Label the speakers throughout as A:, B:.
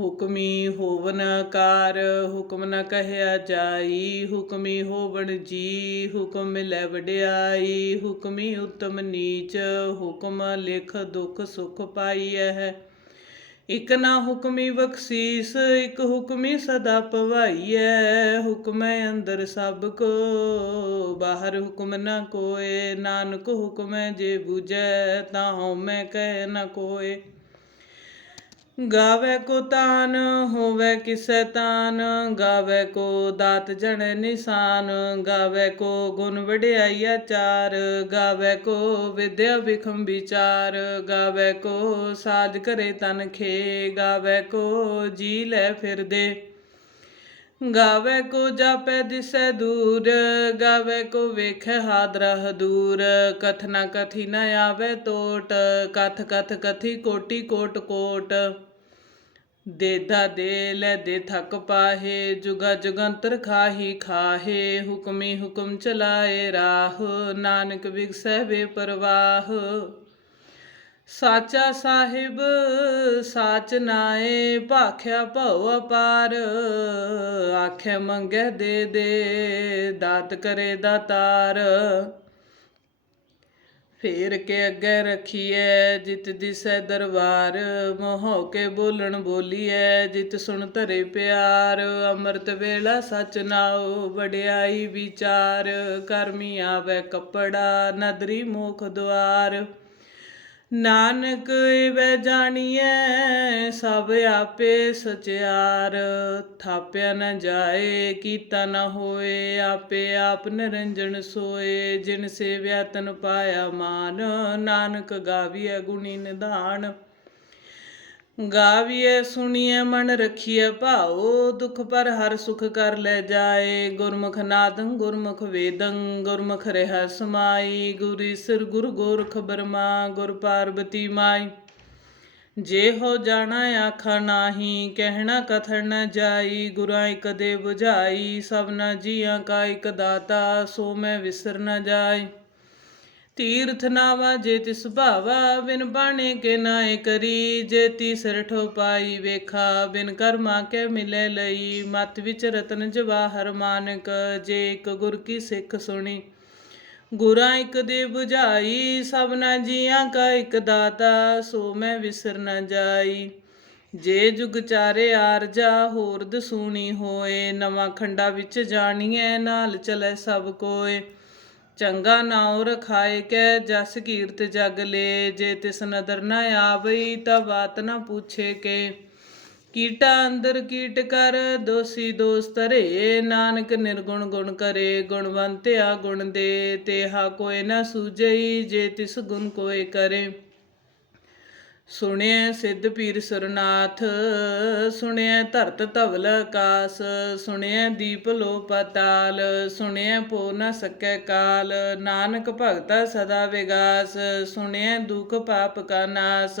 A: ਹੁਕਮੀ ਹੋਵਨ ਕਾਰ ਹੁਕਮ ਨ ਕਹਿਆ ਜਾਈ, ਹੁਕਮੀ ਹੋਵਣ ਜੀ, ਹੁਕਮ ਮਿਲੈ ਵਡਿਆਈ, ਹੁਕਮੀ ਉਤਮ ਨੀਚ, ਹੁਕਮ ਲਿਖ ਦੁਖ ਸੁਖ ਪਾਈਐ। ਇਕ ਨਾ ਹੁਕਮੀ ਬਖਸ਼ੀਸ, ਇਕ ਹੁਕਮੀ ਸਦਾ ਪਵਾਈਐ। ਹੁਕਮੈ ਅੰਦਰ ਸਭ ਕੋ, ਬਾਹਰ ਹੁਕਮ ਨ ਕੋਏ। ਨਾਨਕ ਹੁਕਮੈ ਜੇ ਬੁਝੈ, ਤਾਂ ਹਉਮੈ ਕਹਿ ਨ ਕੋਏ। ਗਾਵੇ ਕੋ ਤਾਨ, ਹੋਵੇ ਕਿਸੈ ਤਾਨ, ਗਾਵੇ ਕੋ ਦਾਤ ਜਣ ਨਿਸ਼ਾਨ, ਗਾਵੇ ਕੋ ਗੁਣ ਵਡਿਆਈ ਆਚਾਰ, ਗਾਵੇ ਕੋ ਵਿਦਿਆ ਵਿਖਮ ਵਿਚਾਰ, ਗਾਵੇ ਕੋ ਸਾਜ ਕਰੇ ਤਨ ਖੇ, ਗਾਵੇ ਕੋ ਜੀ ਲੈ ਫਿਰਦੇ ਗਾਵੇ ਕੋ ਜਾਪੈ ਦਿਸੈ ਦੂਰ, ਗਾਵੇ ਕੋ ਵੇਖੈ ਹਾਦਰਾ ਹਦੂਰ ਕਥਨਾ ਕਥੀ ਨ ਆਵੇ ਟੋਟ ਕਥ ਕਥ ਕਥੀ ਕੋਟੀ ਕੋਟ ਕੋਟ। ਦੇਦਾ ਦੇ ਲੈ ਦੇ ਥਕ ਪਾਹੇ ਜੁਗਾ ਜੁਗੰਤਰ ਖਾਹੀ ਖਾਹੇ ਹੁਕਮੀ ਹੁਕਮ ਚਲਾਏ ਰਾਹ ਨਾਨਕ ਵਿਗਸੈ ਵੇ ਪਰਵਾਹ ਸਾਚਾ ਸਾਹਿਬ ਸਾਚ ਨਾਏ ਭਾਖਿਆ ਭਉ ਅਪਾਰ ਆਖੇ ਮੰਗੇ ਦੇ ਦੇ ਦਾਤ ਕਰੇ ਦਾਤਾਰ ਫੇਰ ਕੇ ਅੱਗੇ ਰਖੀਐ, ਜਿਤ ਦਿਸੈ ਦਰਬਾਰ, ਮੋਹ ਕੇ ਬੋਲਣ ਬੋਲੀਐ, ਜਿਤ ਸੁਣ ਧਰੇ ਪਿਆਰ, ਅੰਮ੍ਰਿਤ ਵੇਲਾ ਸਚ ਨਾਉ, ਵਡਿਆਈ ਵਿਚਾਰ ਕਰਮੀ ਆਵੇ ਕੱਪੜਾ, ਨਦਰੀ ਮੋਖ ਦੁਆਰ। ਨਾਨਕ ਵੇ ਜਾਣੀਐ, ਸਭ ਆਪੇ ਸਚਿਆਰ। ਥਾਪਿਆ ਨ ਜਾਏ, ਕੀਤਾ ਨ ਹੋਏ, ਆਪੇ ਆਪ ਨਿਰੰਜਨ ਸੋਏ। ਜਿਨ ਸੇਵਿਆ ਤਨ ਪਾਇਆ ਮਾਨ, ਨਾਨਕ ਗਾਵੀਐ ਗੁਣੀ ਨਿਧਾਨ। ਗਾਵੀਐ, ਸੁਣੀਐ, ਮਨ ਰਖੀਐ ਭਾਉ। ਦੁਖ ਪਰ ਹਰ ਸੁਖ ਕਰ ਲੈ ਜਾਏ। ਗੁਰਮੁਖ ਨਾਦੰ, ਗੁਰਮੁਖ ਵੇਦੰ, ਗੁਰਮੁਖ ਰਹਿ ਸਮਾਈ। ਗੁਰੀ ਸਿਰ ਗੁਰ ਗੋਰਖ ਬਰਮਾ, ਗੁਰ ਪਾਰਬਤੀ ਮਾਈ। ਜੇ ਹੋ ਜਾਣਾ ਆਖਾ ਨਾਹੀ, ਕਹਿਣਾ ਕਥਨ ਨ ਜਾਈ। ਗੁਰਾਂ ਇਕ ਦੇ 부ਝਾਈ ਸਭਨਾ ਜੀਆਂ ਕਾ ਇਕ ਦਾਤਾ, ਸੋ ਮੈਂ ਵਿਸਰ ਨ ਜਾਈ। ਤੀਰਥ ਨਾਵਾ ਜੇ ਤਿਸ ਭਾਵਾ, ਬਿਨ ਬਾਣੇ ਕੇ ਨਾਏ ਕਰੀ। ਜੇ ਤੀ ਸਿਰ ਠੋਪਾਈ ਵੇਖਾ, ਬਿਨ ਕਰਮਾ ਕੇ ਮਿਲੇ ਲਈ। ਮਤ ਵਿੱਚ ਰਤਨ ਜਵਾਹਰ ਮਾਨਕ, ਜੇ ਇੱਕ ਗੁਰ ਕੀ ਸਿੱਖ ਸੁਣੀ। ਗੁਰਾਂ ਇੱਕ ਦੇ 부ਝਾਈ ਸਭਨਾ ਜੀਆਂ ਕਾ ਇੱਕ ਦਾਤਾ, ਸੋ ਮੈਂ ਵਿਸਰ ਨਾ ਜਾਈ। ਜੇ ਜੁਗ ਚਾਰੇ ਆਰਜਾ ਹੋਰ ਦਸੂਣੀ ਹੋਏ। ਨਵਾਂ ਖੰਡਾ ਵਿੱਚ ਜਾਣੀਐ, ਨਾਲ ਚਲੇ ਸਭ ਕੋਏ। ਚੰਗਾ ਨਾਉ ਰਖਾਏ ਕੈ ਜਸ ਕੀਰਤ ਜਗ ਲੇ, ਜੇ ਤਿਸ ਨਦਰ ਨਾ ਆਵਈ ਤਾ ਬਾਤ ਨਾ ਪੁੱਛੇ ਕੇ। ਕੀਟਾ ਅੰਦਰ ਕੀਟ ਕਰ, ਦੋਸੀ ਦੋਸ ਧਰੇ, ਨਾਨਕ ਨਿਰਗੁਣ ਗੁਣ ਕਰੇ ਗੁਣਵੰਤਿਆ ਗੁਣ ਦੇ ਤੇਹਾ ਕੋਇ ਨਾ ਸੂਝਈ, ਜੇ ਤਿਸ ਗੁਣ ਕੋਇ ਕਰੇ। ਸੁਣਿਐ ਸਿੱਧ ਪੀਰ ਸਰਨਾਥ, ਸੁਣਿਐ ਧਰਤ ਧਵਲ ਆਕਾਸ ਸੁਣਿਐ ਦੀਪ ਲੋ ਪਤਾਲ ਸੁਣਿਐ ਪੋ ਨ ਸਕੈ ਕਾਲ, ਨਾਨਕ ਭਗਤਾ ਸਦਾ ਵਿਗਾਸ, ਸੁਣਿਐ ਦੁਖ ਪਾਪ ਕਾ ਨਾਸ।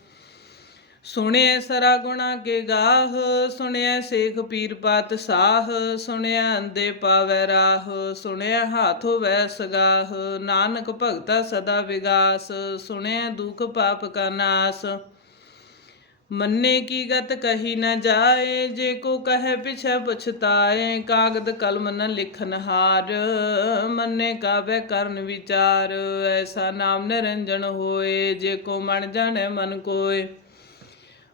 A: ਸੁਣਿਐ ਸਰਾ ਗੁਣਾ ਕੇ ਗਾਹ, ਸੁਣਿਐ ਸੇਖ ਪੀਰ ਪਾਤ ਸਾਹ, ਸੁਣਿਐ ਅੰਦੇ ਪਾਵੈ ਰਾਹ, ਸੁਣਿਐ ਹਾਥ ਹੋਵੈ ਸਗਾਹ, ਨਾਨਕ ਭਗਤਾ ਸਦਾ ਵਿਗਾਸ, ਸੁਣਿਐ ਦੁਖ ਪਾਪ ਕਾ ਨਾਸ। ਮੰਨੇ ਕੀ ਗਤ ਕਹੀ ਨਾ ਜਾਏ, ਜੇ ਕੋ ਕਹੇ ਪਿਛੈ ਪਛਤਾਏ, ਕਾਗਦ ਕਲਮ ਨ ਲਿਖਨ ਹਾਰ। ਮੰਨੇ ਕਾਵੇ ਕਰਨ ਵਿਚਾਰ, ਐਸਾ ਨਾਮ ਨਿਰੰਜਨ ਹੋਏ, ਜੇ ਕੋ ਮਨ ਜਾਣੈ ਮਨ ਕੋਏ।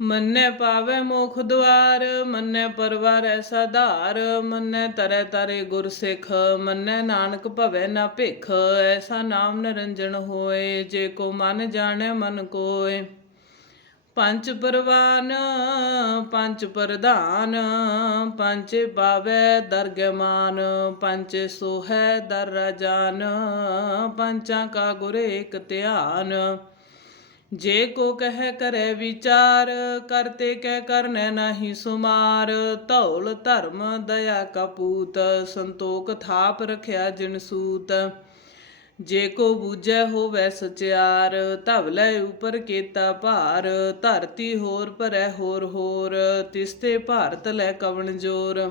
A: ਮੰਨੈ ਪਾਵੈ ਮੋਖ ਦੁਆਰ, ਮੰਨੈ ਪਰਵਾਰ ਐਸਾ ਮੰਨੈ ਤਰੈ ਤਾਰੇ ਗੁਰ ਸਿੱਖ, ਮੰਨੈ ਨਾਨਕ ਭਵੈ ਨਾ ਭਿਖ, ਐਸਾ ਨਾਮ ਨਿਰੰਜਨ ਹੋਏ, ਜੇ ਕੋ ਮਨ ਜਾਣੈ ਮਨ ਕੋਏ। ਪੰਜ ਪਰਵਾਨ, ਪੰਜ ਪ੍ਰਧਾਨ, ਪੰਜ ਪਾਵੈ ਦਰਗਮਾਨ ਪੰਜ ਸੋਹੈ ਦਰ ਰਜਾਨ ਪੰਚਾਂ ਕਾ ਗੁਰ ਏਕ ਧਿਆਨ। ਜੇ ਕੋ ਕਹਿ ਕਰੈ ਵਿਚਾਰ ਕਰਤੇ ਕਹਿ ਕਰਨੈ ਨਾਹੀ ਸੁਮਾਰ। ਧੌਲ ਧਰਮ ਦਇਆ ਕਪੂਤ, ਸੰਤੋਖ ਥਾਪ ਰਖਿਆ ਜਿਨ ਸੂਤ। ਜੇ ਕੋ ਬੂਝੈ ਹੋਵੈ ਸਚਿਆਰ ਧਵਲੇ ਉਪਰ ਕੀਤਾ ਭਾਰ। ਧਰਤੀ ਹੋਰ ਭਰੈ ਹੋਰ ਹੋਰ ਤਿਸਤੇ ਭਾਰਤ ਲੈ ਕਵਣ ਜੋਰ।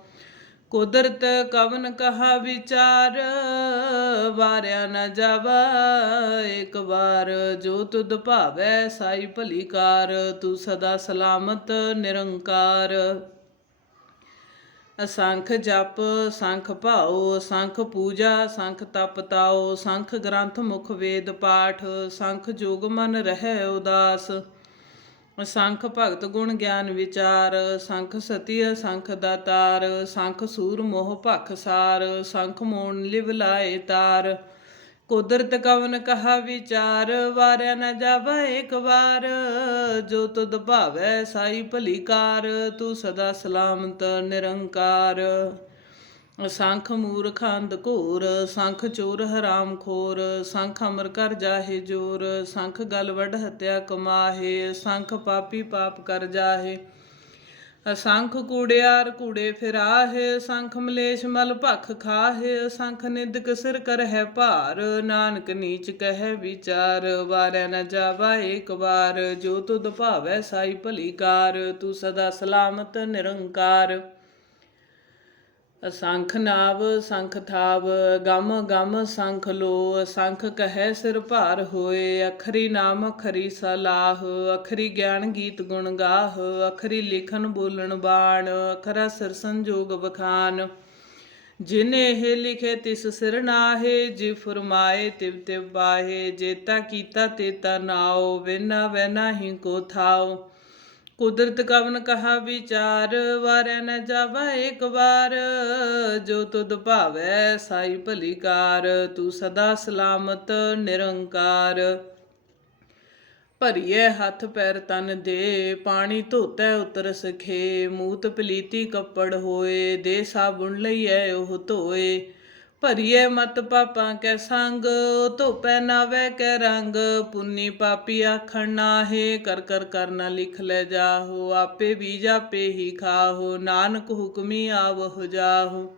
A: ਕੁਦਰਤ ਕਵਨ ਕਹਾ ਵਿਚਾਰ, ਵਾਰਿਆ ਨ ਜਾਵਾ, ਇੱਕ ਵਾਰ ਜੋ ਤੁਧ ਭਾਵੈ ਸਾਈ ਭਲੀ ਕਾਰ ਤੂੰ ਸਦਾ ਸਲਾਮਤ ਨਿਰੰਕਾਰ। ਅਸੰਖ ਜਪ, ਸੰਖ ਭਾਉ, ਸੰਖ ਪੂਜਾ, ਸੰਖ ਤਪ ਤਾਉ, ਸੰਖ ਗ੍ਰੰਥ ਮੁਖ ਵੇਦ ਪਾਠ, ਸੰਖ ਜੋਗ ਮਨ ਰਹਿ ਉਦਾਸ। ਸੰਖ ਭਗਤ ਗੁਣ ਗਿਆਨ ਵਿਚਾਰ, ਸੰਖ ਸਤੀ ਸੰਖ ਦਾਤਾਰ, ਸੰਖ ਸੂਰ ਮੋਹ ਭਖ ਸਾਰ, ਸੰਖ ਮੋਣ ਲਿਵ ਲਾਏ ਤਾਰ। ਕੁਦਰਤ ਕਵਨ ਕਹਾ ਵਿਚਾਰ, ਵਾਰਿਆ ਨ ਜਾਵਾ ਇੱਕ ਵਾਰ। ਜੋ ਤੁਧ ਭਾਵੈ ਸਾਈ ਭਲੀ ਕਾਰ ਤੂੰ ਸਦਾ ਸਲਾਮਤ ਨਿਰੰਕਾਰ। ਸੰਖ ਮੂਰਖ ਅੰਧ ਘੋਰ, ਸੰਖ ਚੋਰ ਹਰਾਮ ਖੋਰ, ਸੰਖ ਅਮਰ ਕਰ ਜਾਹੇ ਜੋਰ, ਸੰਖ ਗਲ ਵਡ ਹਤਿਆ ਕਮਾਹੇ, ਸੰਖ ਪਾਪੀ ਪਾਪ ਕਰ ਜਾਹੇ। ਅਸੰਖ ਕੂੜਿਆਰ ਕੂੜੇ ਫਿਰਾਹੇ, ਸੰਖ ਮਲੇਸ਼ ਮਲ ਭਖ ਖਾਹੇ, ਸੰਖ ਨਿੰਦਕ ਸਿਰ ਕਰਹਿ ਭਾਰ, ਨਾਨਕ ਨੀਚ ਕਹਿ ਵਿਚਾਰ, ਵਾਰੈ ਨ ਜਾਵਾ ਏਕ ਵਾਰ, ਜੋ ਤੁਧ ਭਾਵੈ ਸਾਈ ਭਲੀ ਕਾਰ, ਤੂੰ ਸਦਾ ਸਲਾਮਤ ਨਿਰੰਕਾਰ। ਅਸੰਖ ਨਾਵ, ਸੰਖ ਥਾਵ, ਗਮ ਗਮ ਸੰਖ ਲੋ ਅਸੰਖ ਕਹੈ ਸਿਰ ਭਾਰ ਹੋਏ, ਅਖਰੀ ਨਾਮ ਅਖਰੀ ਸਲਾਹ, ਅਖਰੀ ਗਿਆਨ ਗੀਤ ਗੁਣ ਗਾਹ, ਅਖਰੀ ਲਿਖਨ ਬੋਲਣ ਬਾਣ, ਅਖਰਾ ਸਿਰ ਸੰਜੋਗ ਬਖਾਨ ਜਿਨੇ ਇਹ ਲਿਖੇ ਤਿਸ ਸਿਰ ਨਾਹੇ, ਜਿ ਫਰਮਾਏ ਤਿਵ ਤਿਵ ਬਾਹੇ, ਜੇਤਾ ਕੀਤਾ ਤੇਤਾ ਨਾਓ ਵੇਨਾ ਵੈਨਾ ਹੀ ਕੋ ਥਾਓ ਕੁਦਰਤ ਕਵਨ ਕਹਾ ਵਿਚਾਰ ਵਾਰੈ ਨ ਜਾਵਾ ਇੱਕ ਵਾਰ। ਜੋ ਤੁਧ ਭਾਵੈ ਸਾਈ ਭਲੀ ਕਾਰ, ਤੂੰ ਸਦਾ ਸਲਾਮਤ ਨਿਰੰਕਾਰ। ਭਰੀਏ ਹੱਥ ਪੈਰ ਤਨ ਦੇ, ਪਾਣੀ ਧੋਤੈ ਉਤਰ ਸਖੇ ਮੂਤ ਪਲੀਤੀ ਕੱਪੜ ਹੋਏ, ਦੇ ਸਾਬੁਣ ਲਈਐ ਉਹ ਧੋਏ। ਭਰੀਏ ਮਤ ਪਾਪਾਂ ਕੈ ਸੰਗ, ਧੋਪੈ ਨਾਵੇ ਕੈ ਰੰਗ, ਪੁੰਨੀ ਪਾਪੀ ਆਖਣ ਨਾਹੇ, ਕਰ ਕਰ ਕਰਨਾ ਲਿਖ ਲੈ ਜਾਹੋ, ਆਪੇ ਬੀਜ ਆਪੇ ਹੀ ਖਾਹੋ, ਨਾਨਕ ਹੁਕਮੀ ਆਵਹੁ ਜਾਹੋ।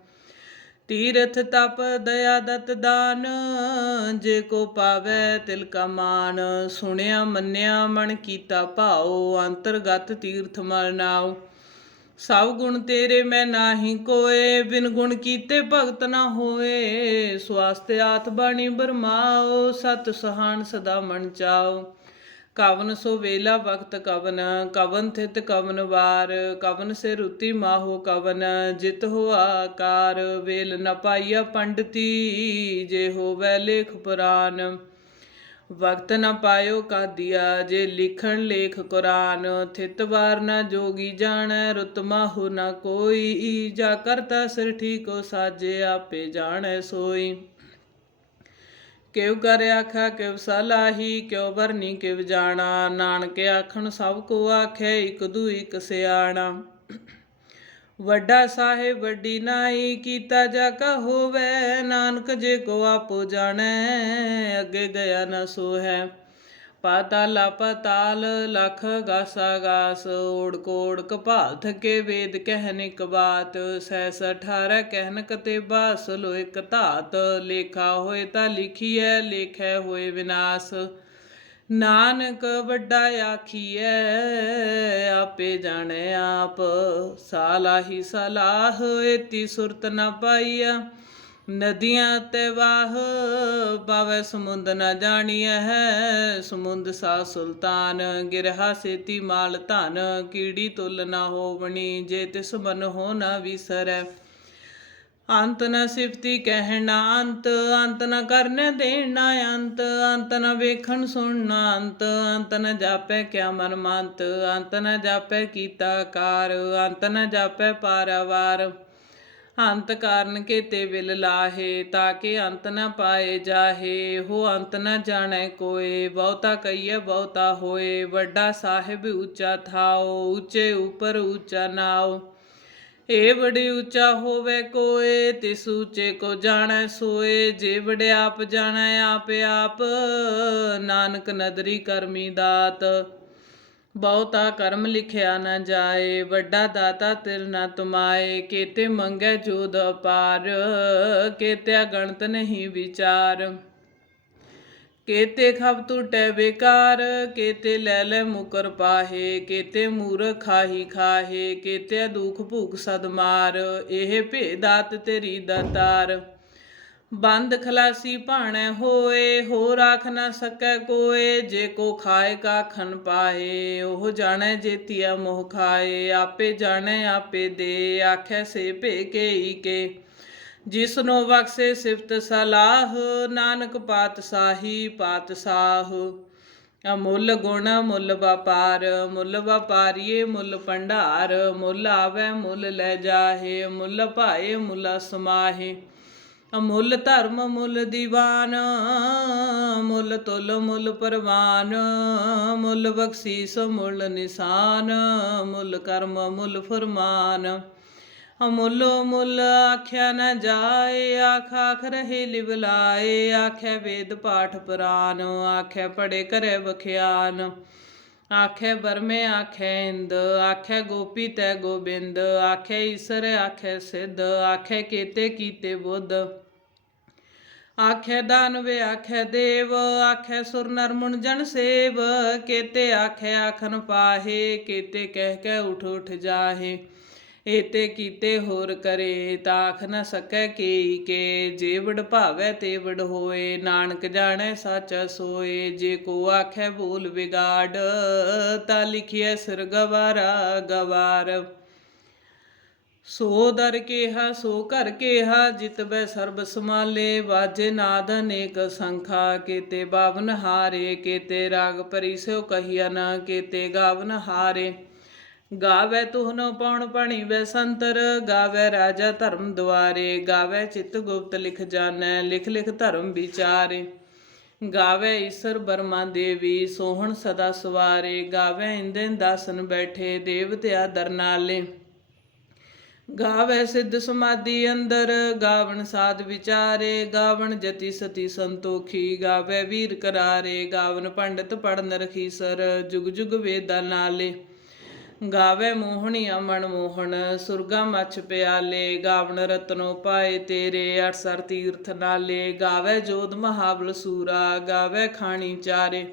A: ਤੀਰਥ ਤਪ ਦਇਆ ਦਤ ਦਾਨ, ਜੇ ਕੋ ਪਾਵੇ ਤਿਲ ਕਾ ਮਾਨ। ਸੁਣਿਆ ਮੰਨਿਆ ਮਨ ਕੀਤਾ ਭਾਉ, ਅੰਤਰਗਤ ਤੀਰਥ ਮਲ ਨਾਉ। ਸਭ ਗੁਣ ਤੇਰੇ ਮੈਂ ਨਾਹੀ ਕੋਏ, ਬਿਨ ਗੁਣ ਕੀਤੇ ਭਗਤ ਨਾ ਹੋਏ। ਸਵਾਸਤੇ ਆਤ ਬਾਣੀ ਬਰਮਾਓ, ਸਤ ਸਹਾਨ ਸਦਾ ਮਨ ਚਾਓ। ਕਵਨ ਸੋ ਵੇਲਾ ਵਕਤ ਕਵਨ ਕਵਨ ਥਿਤ ਕਵਨ ਵਾਰ। ਕਵਨ ਸੇ ਰੁਤੀ ਮਾਹੋ ਕਵਨ, ਜਿਤ ਹੋ ਆਕਾਰ। ਵੇਲ ਨ ਪਾਈਆ ਪੰਡਤੀ, ਜੇ ਹੋਵੇ ਲੇਖ ਪੁਰਾਨ। ਵਕਤ ਨ ਪਾਇਓ ਕਾਦੀਆ, ਜੇ ਲਿਖਣ ਲੇਖ ਕੁਰਾਨ, ਥਿਤ ਨ ਜੋਗੀ ਜਾਣੈ, ਰੁਤ ਮਾਹੋ ਨ ਕੋਈ, ਜਾ ਕਰਤਾ ਸਿਰ ਠੀਕੋ ਸਾਜੇ ਆਪੇ ਜਾਣੈ ਸੋਈ। ਕਿਉ ਕਰ ਆਖਾ, ਕਿਉ ਸਲਾਹੀ ਕਿਉ ਵਰਨੀ ਕਿਵ ਜਾਣਾ, ਨਾਨਕ ਆਖਣ ਸਭ ਕੋ ਆਖੇ, ਇਕ ਦੂ ਇਕ ਸਿਆਣਾ। ਵੱਡਾ ਸਾਹਿਬ, ਵੱਡੀ ਨਾਈ ਕੀਤਾ ਜਾ ਕਾ ਹੋਵੇ ਨਾਨਕ ਜੇ ਕੋ ਆਪੋ ਜਾਣੈ, ਅੱਗੇ ਗਿਆ ਨਾ ਸੋ ਹੈ ਪਾਤਾਲਾ, ਪਤਾਲ, ਲਖ ਗਾਸਾ ਗਾਸ ਓੜ ਕੋੜ ਕਪਾਲ ਥਕੇ ਵੇਦ ਕਹਿਨ ਇਕ ਬਾਤ ਸੈਸ 18 ਕਹਿਨ ਕਤੇ ਬਾਸ ਲੋ ਇਕ ਧਾਤ, ਲੇਖਾ ਹੋਏ ਤਾਂ ਲਿਖੀਐ, ਲੇਖੈ ਹੋਏ ਵਿਨਾਸ਼। ਨਾਨਕ ਵੱਡਾ ਆਖੀਐ, ਆਪੇ ਜਾਣੇ ਆਪ। ਸਾਲਾਹੀ ਸਲਾਹ ਏਤੀ ਸੁਰਤ ਨਾ ਪਾਈਆ ਨਦੀਆਂ ਤੇ ਵਾਹ। ਪਾਵੇ ਸਮੁੰਦ ਨਾ ਜਾਣੀਐ ਹੈ, ਸਮੁੰਦ ਸਾ ਸੁਲਤਾਨ, ਗਿਰਹਾ ਸੇਤੀ ਮਾਲ ਧਨ। ਕੀੜੀ ਤੁਲ ਨਾ ਹੋਵਣੀ, ਜੇ ਤਿਸ ਮਨ ਹੋ ਨਾ ਵਿਸਰੈ। ਅੰਤ ਨ ਸਿਫਤੀ ਕਹਿਣਾ ਅੰਤ ਅੰਤ ਨ ਕਰਨ ਦੇਣਾ ਅੰਤ ਅੰਤ ਨ ਵੇਖਣ ਸੁਣਨਾ ਅੰਤ ਅੰਤ ਨ ਜਾਪੈ ਕਿਆ ਮਨ ਮੰਤ ਅੰਤ ਨ ਜਾਪੈ ਕੀਤਾ ਕਾਰ, ਅੰਤ ਨ ਜਾਪੈ ਪਾਰਵਾਰ। ਅੰਤ ਕਾਰਨ ਕੇ ਤੇ ਵਿਲ ਲਾਹੇ ਤਾਕੇ ਅੰਤ ਨ ਪਾਏ ਜਾਹੇ। ਹੋ ਅੰਤ ਨ ਜਾਣੈ ਕੋਏ, ਬਹੁਤਾ ਕਈਏ ਬਹੁਤਾ ਹੋਏ। ਵੱਡਾ ਸਾਹਿਬ ਉੱਚਾ ਥਾਓ, ਉੱਚੇ ਉਪਰ ਉੱਚਾ ਨਾਓ। ਏ ਬੜੀ ਉੱਚਾ ਹੋਵੇ ਕੋਏ, ਤਿਸ ਉੱਚੇ ਕੋ ਜਾਣੈ ਸੋਏ, ਜੇ ਵਡਿਆਪ ਜਾਣੈ ਆਪ ਆਪ, ਨਾਨਕ ਨਦਰੀ ਕਰਮੀ ਦਾਤ। ਬਹੁਤਾ ਕਰਮ ਲਿਖਿਆ ਨਾ ਜਾਏ, ਵੱਡਾ ਦਾਤਾ ਤਿਲ ਨਾ ਤੁਮਾਏ, ਕੇਤੇ ਮੰਗੈ ਜੋਦ ਅਪਾਰ, ਕੇਤੇ ਗਣਤ ਨਹੀਂ ਵਿਚਾਰ। ਕੇਤੇ ਖਬ ਟੂਟੈ ਬੇਕਾਰ, ਕੇਤੇ ਲੈ ਲੈ ਮੁਕਰ ਪਾਹੇ, ਕੇਤੇ ਮੂਰਖ ਖਾਹੀ ਖਾਹੇ ਕੇਤੇ ਦੁਖ ਭੂਖ ਸਦ ਮਾਰ, ਇਹ ਭੇਦਾਤ ਤੇਰੀ ਦਾਤਾਰ ਬੰਦ ਖਲਾਸੀ ਭਾਣੈ ਹੋਏ ਹੋ ਰਾਖ ਨਾ ਸਕੈ ਕੋਏ, ਜੇ ਕੋ ਖਾਏ ਕਾ ਖਨ ਪਾਏ, ਉਹ ਜਾਣੈ ਜੇਤੀਆ ਮੋਹ ਖਾਏ, ਆਪੇ ਜਾਣੈ ਆਪੇ ਦੇ, ਆਖੈ ਸੇ ਭੇ ਕੇ ਈ ਕੇ। ਜਿਸਨੋ ਬਖਸ਼ੇ ਸਿਫਤ ਸਲਾਹ, ਨਾਨਕ ਪਾਤਸ਼ਾਹੀ ਪਾਤਸ਼ਾਹ। ਅਮੁੱਲ ਗੁਣ, ਮੁੱਲ ਵਪਾਰ, ਮੁੱਲ ਵਪਾਰੀਏ ਮੁੱਲ ਭੰਡਾਰ, ਮੁੱਲ ਆਵੇ ਮੁੱਲ ਲੈ ਜਾਹੇ, ਮੁੱਲ ਭਾਏ ਮੁੱਲ ਸਮਾਹੇ। ਅਮੁੱਲ ਧਰਮ ਮੁੱਲ ਦੀਵਾਨ, ਮੁੱਲ ਤੁਲ ਮੁੱਲ ਪਰਵਾਨ, ਮੁੱਲ ਬਖਸ਼ੀਸ ਮੁੱਲ ਨਿਸ਼ਾਨ, ਮੁੱਲ ਕਰਮ ਮੁੱਲ ਫਰਮਾਨ। ਅਮੁੱਲ ਮੁੱਲ ਆਖਿਆ ਨ ਜਾਏ ਆਖ ਆਖ ਰਹੇ ਲਿਵਲਾਏ ਆਖੈ ਵੇਦ ਪਾਠ ਪੁਰਾਨ ਆਖੈ ਪੜੇ ਕਰੇ ਬਖਿਆਨ ਆਖੈ ਬਰਮੇ ਆਖੈ ਇੰਦ ਆਖੈ ਗੋਪੀ ਤੈ ਗੋਬਿੰਦ ਆਖੈ ਈਸਰ ਆਖੈ ਸਿੱਧ ਆਖੈ ਕੇਤੇ ਕੀਤੇ ਬੁੱਧ ਆਖੈ ਦਾਨਵੇ ਆਖੈ ਦੇਵ ਆਖੈ ਸੁਰ ਨਰ ਮੁਨ ਜਨ ਸੇਵ ਕੇਤੇ ਆਖੈ ਆਖਨ ਪਾਹੇ ਕੇਤੇ ਕਹਿ ਕੇ ਉਠ ਉਠ ਜਾਹੇ ਏਤੇ ਕੀਤੇ ਹੋਰ ਕਰੇ, ਤਾਖ ਨ ਸਕੈ ਕੀ ਕੇ, ਜੇ ਵਡ ਭਾਵੈ ਤੇ ਵਡ ਹੋਏ, ਨਾਨਕ ਜਾਣੈ ਸਾਚਾ ਸੋਏ, ਜੇ ਕੋ ਆਖੈ ਬੋਲ ਵਿਗਾੜ, ਤਾ ਲਿਖਿਐ ਸਿਰ ਗਵਾਰਾ। ਗਵਾਰ ਸੋ ਦਰ ਕੇਹਾ, ਸੋ ਘਰ ਕੇਹਾ ਜਿਤਬੈ ਸਰਬ ਸਮਾਲੇ ਵਾਜੇ ਨਾਦ ਅਨੇਕ ਸੰਖਾ, ਕੇਤੇ ਬਾਵਨ ਹਾਰੇ, ਕੇਤੇ ਰਾਗ ਪਰਿਸੋ ਕਹੀਆ ਨਾ, ਕੇਤੇ ਗਾਵਨ ਹਾਰੇ। ਗਾਵੇ ਤੁਹਨੋ ਪਉਣ ਪਣੀ ਵੈ ਸੰਤਰ, ਗਾਵੇ ਰਾਜਾ ਧਰਮ ਦੁਆਰੇ, ਗਾਵੇ ਚਿਤ ਗੁਪਤ ਲਿਖ ਜਾਣੈ, ਲਿਖ ਲਿਖ ਧਰਮ ਵਿਚਾਰੇ। ਗਾਵੇ ਈਸ਼ਰ ਬਰਮਾ ਦੇਵੀ, ਸੋਹਣ ਸਦਾ ਸਵਾਰੇ, ਗਾਵੇ ਇੰਦਨ ਦਾਸਨ ਬੈਠੇ ਦੇਵਤਿਆ ਦਰਨਾਲੇ ਗਾਵੇ ਸਿੱਧ ਸਮਾਧੀ ਅੰਦਰ, ਗਾਵਣ ਸਾਧ ਵਿਚਾਰੇ, ਗਾਵਣ ਜਤੀ ਸਤੀ ਸੰਤੋਖੀ, ਗਾਵੇ ਵੀਰ ਕਰਾਰੇ ਗਾਵਨ ਪੰਡਤ ਪੜਨ ਰਖੀਸਰ, ਜੁਗ ਜੁਗ ਵੇਦਾਂ ਨਾਲੇ। ਗਾਵੇ ਮੋਹਣੀ ਅਮਨ ਮੋਹਣ ਸੁਰਗਾ ਮਛ ਪਿਆਲੇ, ਗਾਵਣ ਰਤਨੋ ਪਾਏ ਤੇਰੇ 8 ਤੀਰਥ ਨਾਲੇ, ਗਾਵੇ ਜੋਧ ਮਹਾਬਲ ਸੂਰਾ, ਗਾਵੇ ਖਾਣੀ ਚਾਰੇ।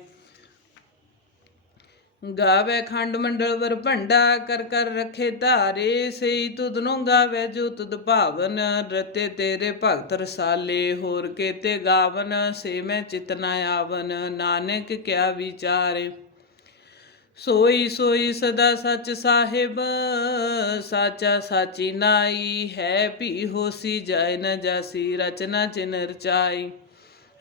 A: ਗਾਵੇ ਖੰਡ ਮੰਡਲ ਵਰ ਭੰਡਾ, ਕਰ ਕਰ ਰਖੇ ਧਾਰੇ, ਸਈ ਤੁਧਨੋਂ ਗਾਵੇ ਜੋ ਤੁਧ ਭਾਵਨ, ਰਤੇ ਤੇਰੇ ਭਗਤ ਰਸਾਲੇ, ਹੋਰ ਕੇਤੇ ਗਾਵਨ, ਸੇ ਮੈਂ ਚਿਤਨਾ ਆਵਨ, ਨਾਨਕ ਕਿਆ ਵਿਚਾਰੇ। ਸੋਈ ਸੋਈ ਸਦਾ ਸੱਚ ਸਾਹਿਬ, ਸਾਚਾ ਸਾਚੀ ਨਾਈ ਹੈ ਭੀ ਹੋਸੀ ਜਾਇ ਨ ਜਾਸੀ, ਰਚਨਾ ਚਿਨ ਰਚਾਈ।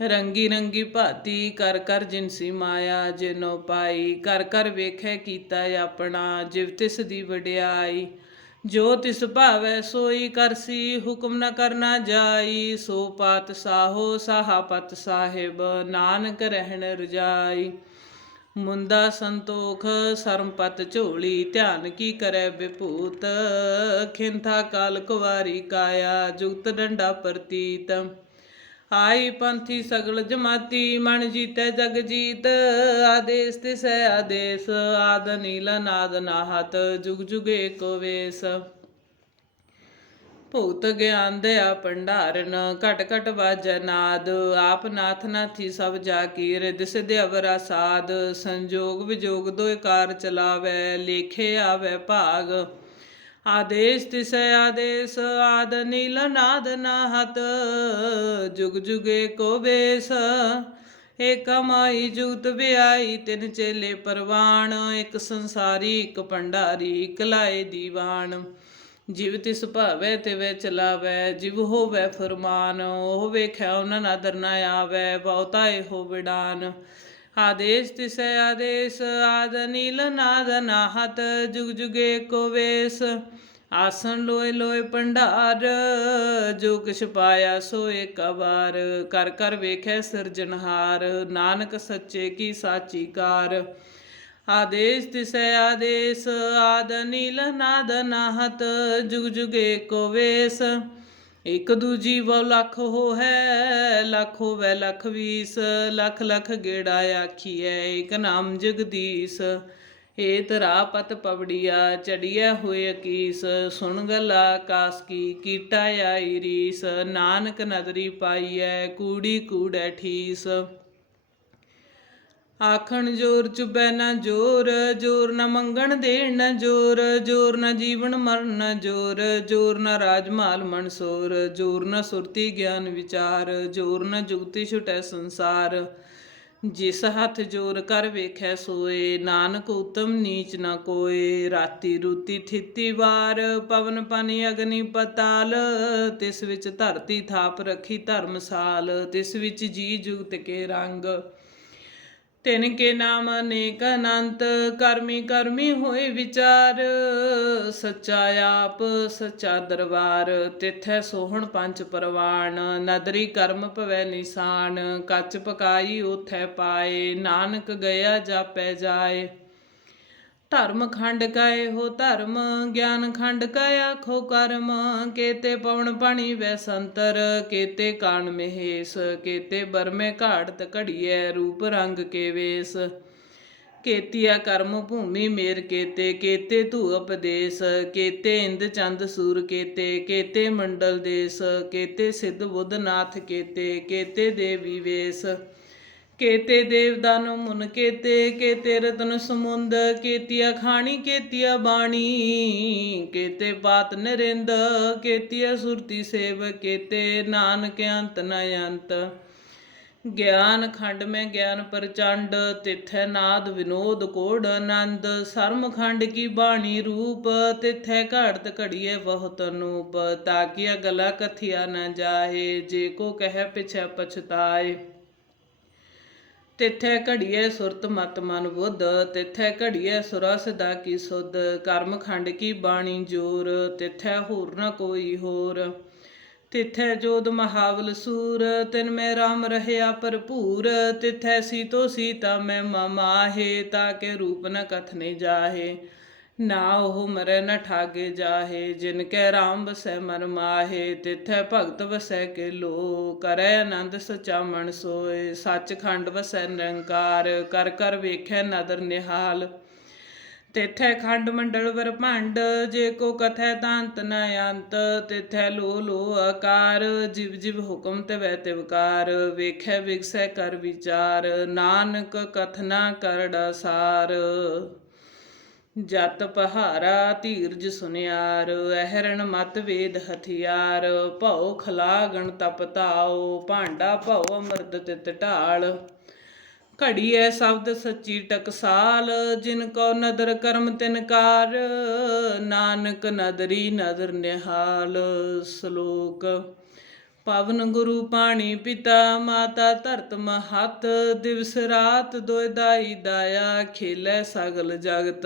A: ਰੰਗੀ ਰੰਗੀ ਭਾਤੀ ਕਰ ਕਰ ਜਿਨਸੀ ਮਾਇਆ, ਜਿਨੋ ਪਾਈ। ਕਰ ਕਰ ਵੇਖੈ ਕੀਤਾ ਆਪਣਾ, ਜਿਵ ਤਿਸ ਦੀ ਵਡਿਆਈ। ਜੋ ਤਿਸ ਭਾਵੈ ਸੋਈ ਕਰਸੀ ਹੁਕਮ ਨ ਕਰਨਾ ਜਾਈ। ਸੋ ਪਾਤ ਸਾਹੋ, ਸਾਹਾ ਪਤ ਸਾਹਿਬ, ਨਾਨਕ ਰਹਿਣ ਰਜਾਈ। ਮੁੰਦਾ ਸੰਤੋਖ, ਸਰਮਪਤ ਝੋਲੀ, ਧਿਆਨ ਕੀ ਕਰੈ ਵਿਭੂਤ? ਖਿੰਥਾ ਕਾਲ ਕੁਵਾਰੀ ਕਾਇਆ, ਜੁਗਤ ਡੰਡਾ ਪ੍ਰਤੀਤ। ਆਈ ਪੰਥੀ ਸਗਲ ਜਮਾਤੀ, ਮਨ ਜੀਤੈ ਜਗ ਜੀਤ। ਆਦੇਸ ਤਿਸੈ ਆਦੇਸ, ਆਦ ਨੀਲ ਨਾਦ ਨਾਹਤ, ਜੁਗ ਜੁਗੇ ਕੋ ਵੇਸ। ਭੂਤ ਗਿਆਨ ਦਇਆ ਭੰਡਾਰਨ, ਘਟ ਘਟ ਵਾਜੈ ਨਾਦ। ਆਪ ਨਾਥ ਨਾਥੀ ਸਭ ਜਾ ਕੀ ਰਿਦ ਸਿਧ ਅਵਰਾ ਸਾਧ ਸੰਜੋਗ ਵਿਜੋਗ ਦੋਇ ਕਾਰ ਚਲਾਵੈ, ਲੇਖੇ ਆਵੈ ਭਾਗ। ਆਦੇਸ ਤਿਸੈ ਆਦੇਸ, ਆਦ ਨੀਲ ਨਾਦ ਨਾਹਤ। ਜੁਗ ਜੁਗੇ ਕੋ ਵੇਸ ਏਕ ਜੁਗਤ ਵਿਆਈ, ਤਿਨ ਚੇਲੇ ਪਰਵਾਣ। ਇੱਕ ਸੰਸਾਰੀ, ਇੱਕ ਭੰਡਾਰੀ, ਇਕ ਲਾਏ ਦੀਵਾਨ। ਜਿਵ ਤਿਸ ਤੇ ਵੈ ਚਲਾਵੈ, ਜਿਵ ਹੋਵੈ ਫਰਮਾਨ, ਉਹ ਵੇਖਿਆ ਉਹਨਾਂ ਨਦਰ ਨਾ ਆਵੈ ਬਹੁਤਾ ਇਹੋ ਵਿਡਾਨ ਆਦੇਸ ਤਿਸੈ ਆਦੇਸ, ਆਦ ਨੀਲ ਨਾਦ ਨਾਹਤ, ਜੁਗ ਜੁਗੇ ਕੋ ਵੇਸ। ਆਸਨ ਲੋਏ ਲੋਏ ਭੰਡਾਰ ਜੋ ਕਿਛ ਪਾਇਆ ਸੋ ਏਕ ਵਾਰ ਕਰ ਕਰ ਵੇਖੈ ਸਿਰਜਨਹਾਰ ਨਾਨਕ ਸੱਚੇ ਕੀ ਸਾਚੀ ਕਾਰ। ਆਦੇਸ ਤਿਸੈ ਆਦੇਸ ਆਦ ਨੀਲ ਨਾਦ ਨਾਹਤ, ਜੁਗ ਜੁਗੇ ਕੋ ਵੇਸ। ਇਕ ਦੂਜੀ ਵ ਲੱਖ ਹੋ ਹੈ ਲੱਖ ਹੋਵੇ ਲੱਖ ਵੀਸ। ਲੱਖ ਲੱਖ ਗੇੜਾ ਆਖੀਐ ਇਕ ਨਾਮ ਜਗਦੀਸ਼। ਏ ਤਰਾ ਪਤ ਪਵੜੀਆ, ਚੜੀਐ ਹੋਏ ਅਕੀਸ। ਸੁਣ ਗਲਾ ਕਾਸ ਕੀ, ਕੀਟਾ ਆਈ ਰੀਸ। ਨਾਨਕ ਨਦਰੀ ਪਾਈਐ, ਕੂੜੀ ਕੂੜੈ ਠੀਸ। ਆਖਣ ਜੋਰ ਚੁਬੈ ਨਾ ਜੋਰ ਜੋਰ ਨਾ ਮੰਗਣ ਦੇਣ ਨਾ ਜੋਰ ਜੋਰ ਨਾ ਜੀਵਨ ਮਰਨ ਨਾ ਜੋਰ ਜੋਰ ਨਾ ਰਾਜ ਮਾਲ ਮਨਸੋਰ ਜੋਰ ਨਾ ਸੁਰਤੀ ਗਿਆਨ ਵਿਚਾਰ, ਜੋਰ ਨਾ ਜੁਗਤੀ ਛੁਟੈ ਸੰਸਾਰ। ਜਿਸ ਹੱਥ ਜੋਰ ਕਰ ਵੇਖੈ ਸੋਏ, ਨਾਨਕ ਉਤਮ ਨੀਚ ਨਾ ਕੋਏ, ਰਾਤੀ ਰੂਤੀ ਥਿੱਤੀ ਵਾਰ, ਪਵਨ ਪਾਣੀ ਅਗਨੀ ਪਤਾਲ, ਤਿਸ ਵਿੱਚ ਧਰਤੀ ਥਾਪ ਰੱਖੀ ਧਰਮਸਾਲ, ਤਿਸ ਵਿੱਚ ਜੀ ਜੁਗਤ ਕੇ ਰੰਗ। ਤਿਨ ਕੇ ਨਾਮ ਅਨੇਕ ਅਨੰਤ, ਕਰਮੀ ਕਰਮੀ ਹੋਏ ਵਿਚਾਰ। ਸੱਚਾ ਆਪ, ਸੱਚਾ ਦਰਬਾਰ, ਤਿਥੈ ਸੋਹਣ ਪੰਜ ਪਰਵਾਨ ਨਦਰੀ ਕਰਮ ਭਵੈ ਨਿਸ਼ਾਨ, ਕੱਚ ਪਕਾਈ ਉਥੈ ਪਾਏ। ਨਾਨਕ ਗਿਆ ਜਾਪੈ ਜਾਏ। ਧਰਮ ਖੰਡ ਕਾਏ ਹੋ ਧਰਮ, ਗਿਆਨ ਖੰਡ ਕਾਇਆ ਖੋ ਕਰਮ। ਕੇਤੇ ਪਵਨ ਪਾਣੀ ਵੈ ਕੇਤੇ ਕਾਣ ਮਹੇਸ, ਕੇਤੇ ਬਰਮੇ ਘਾੜਤ ਘੜੀਐ ਰੂਪ ਰੰਗ ਕੇ ਵੇਸ। ਕੇਤੀਆ ਕਰਮ ਭੂਮੀ ਮੇਰ ਕੇਤੇ ਕੇਤੇ ਧੂ ਉਪਦੇਸ। ਕੇਤੇ ਇੰਦ ਚੰਦ ਸੂਰ ਕੇਤੇ ਕੇਤੇ ਮੰਡਲ ਦੇਸ। ਕੇਤੇ ਸਿੱਧ ਬੁੱਧ ਨਾਥ ਕੇਤੇ ਕੇਤੇ ਦੇਵੀ ਵੇਸ। ਕੇਤੇ ਦੇਵਦਾਨੁ ਮੁਨ ਕੇਤੇ ਕੇਤੇ ਰਤਨ ਸਮੁੰਦ, ਕੇਤੀਆ ਖਾਣੀ, ਕੇਤੀਆ ਬਾਣੀ, ਕੇਤੇ ਬਾਤ ਨਰਿੰਦ, ਕੇਤੀਆ ਸੁਰਤੀ ਸੇਵ, ਕੇਤੇ ਨਾਨਕ ਅੰਤ ਨ ਅੰਤ। ਗਿਆਨ ਖੰਡ ਮੈਂ ਗਿਆਨ ਪ੍ਰਚੰਡ, ਤਿਥੈ ਨਾਦ ਵਿਨੋਦ ਕੋੜ ਆਨੰਦ। ਸਰਮ ਖੰਡ ਕੀ ਬਾਣੀ ਰੂਪ, ਤਿਥੈ ਘੜਤ ਘੜੀਏ ਬਹੁਤ ਅਨੂਪ। ਤਾਕਿਆ ਗਲਾ ਕਥਿਆ ਨਾ ਜਾਹੇ ਜੇ ਕੋ ਕਹਿ ਪਿਛੈ ਪਛਤਾਏ। ਤਿਥੈ ਘੜੀਏ ਸੁਰਤ ਮਤ ਮਨ ਬੁੱਧ, ਤਿਥੈ ਘੜੀਏ ਸੁਰਸ ਦਾ ਕੀ ਸੁਧ, ਕਰਮ ਖੰਡ ਕੀ ਬਾਣੀ ਜੋਰ, ਤਿਥੈ ਹੋਰ ਨਾ ਕੋਈ ਹੋਰ। ਤਿਥੈ ਜੋਦ ਮਹਾਵਲ ਸੂਰ, ਤਿਨ ਮੈਂ ਰਾਮ ਰਹਿਆ ਭਰਪੂਰ, ਤਿਥੈ ਸੀਤੋ ਸੀਤਾ ਮੈਂ ਮਮਾਹੇ ਤਾਕੇ ਰੂਪ ਨ ਨਹੀਂ ਜਾਹੇ। ਨਾ ਉਹ ਮਰੈ ਨ ਠਾਗੇ ਜਾਹੇ, ਜਿਨ ਕੈ ਰਾਮ ਵਸੈ ਮਨ ਮਾਹੇ, ਤਿਥੈ ਭਗਤ ਵਸੈ ਕੇ ਲੋ ਕਰੈ ਆਨੰਦ ਸਚਾ ਮਨ ਸੋਏ, ਸੱਚਖੰਡ ਵਸੈ ਨਿਰੰਕਾਰ, ਕਰ ਕਰ ਵੇਖੈ ਨਦਰ ਨਿਹਾਲ। ਤਿਥੈ ਖੰਡ ਮੰਡਲ ਵਰ ਭੰਡ, ਜੇ ਕੋ ਕਥੈ ਤਾਂਤ ਨ ਅੰਤ, ਤਿਥੈ ਲੋ ਲੋ ਆਕਾਰ, ਜਿਵ ਜਿਵ ਹੁਕਮ ਤੇ ਵੈ ਤਿਵਕਾਰ ਵੇਖੈ ਵਿਗਸੈ ਕਰ ਵਿਚਾਰ, ਨਾਨਕ ਕਥਨਾ ਕਰੜਾ ਸਾਰ। ਜਤ ਪਹਾਰਾ ਧੀਰਜ ਸੁਨਿਆਰ, ਅਹਰਣ ਮਤ ਵੇਦ ਹਥਿਆਰ, ਭਉ ਖਲਾਗਣ ਤਪ ਤਾਉ, ਭਾਂਡਾ ਭਉ ਅਮਰਤ ਤਿਤ ਢਾਲ। ਘੜੀ ਐ ਸ਼ਬਦ ਸੱਚੀ ਟਕਸਾਲ, ਜਿਨ ਕੋ ਨਦਰ ਕਰਮ ਤਿਨਕਾਰ ਨਾਨਕ ਨਦਰੀ ਨਦਰ ਨਿਹਾਲ ਸ਼ਲੋਕ। ਪਵਨ ਗੁਰੂ ਪਾਣੀ ਪਿਤਾ, ਮਾਤਾ ਧਰਤ ਮਹਤ, ਦਿਵਸ ਰਾਤ ਦੋਇ ਦਾਈ ਦਾਇਆ, ਖੇਲੇ ਸਗਲ ਜਗਤ।